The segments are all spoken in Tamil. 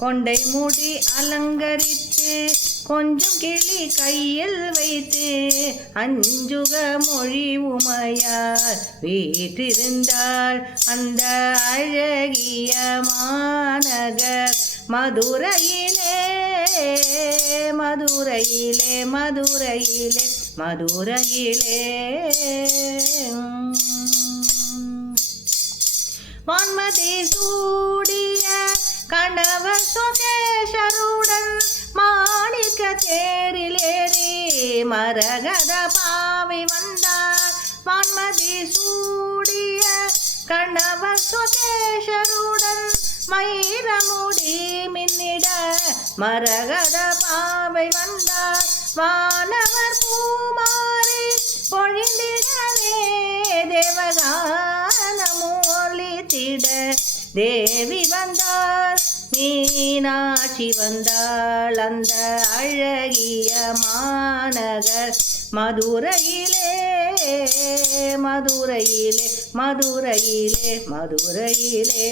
கொண்டை மூடி அலங்கரித்து கொஞ்சம் கிளி கையில் வைத்து அஞ்சுக மொழி உமையார் வீற்றிருந்தாள் அந்த அழகிய மாநகர் மதுரையிலே மதுரையிலே மதுரையிலே மதுரையிலே. வான்மதி சூடிய கணவர் சுகேஷருடன் மாணிக்க தேரிலேறி மரகத பாவை வந்தார். வான்மதி சூடிய கணவர் சுகேஷருடன் மயிரமுடி மின்னிட மரகத பாவை வந்தார். வானவர் பூமாரி பொழிந்திடவே தேவகானமொலித்திட தேவி வந்தார் மீனாட்சி வந்தாள் அந்த அழகிய மாநகர் மதுரையிலே மதுரையிலே மதுரையிலே மதுரையிலே.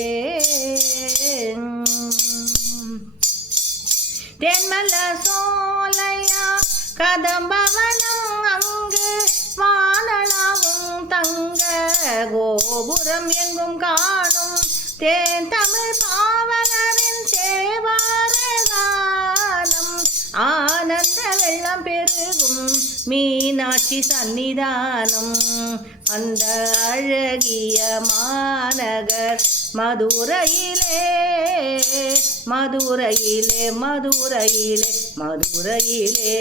தென்மல சோலையா கதம்பவனம் அங்கு வானளாவும் தங்க கோபுரம் எங்கும் காணும் தேன் தமிழ் பாவலரின் தேவாரகானம் ஆனந்த வெள்ளம் பெருகும் மீனாட்சி சன்னிதானம் அந்த அழகிய மாநகர் மதுரையிலே மதுரையிலே மதுரையிலே மதுரையிலே.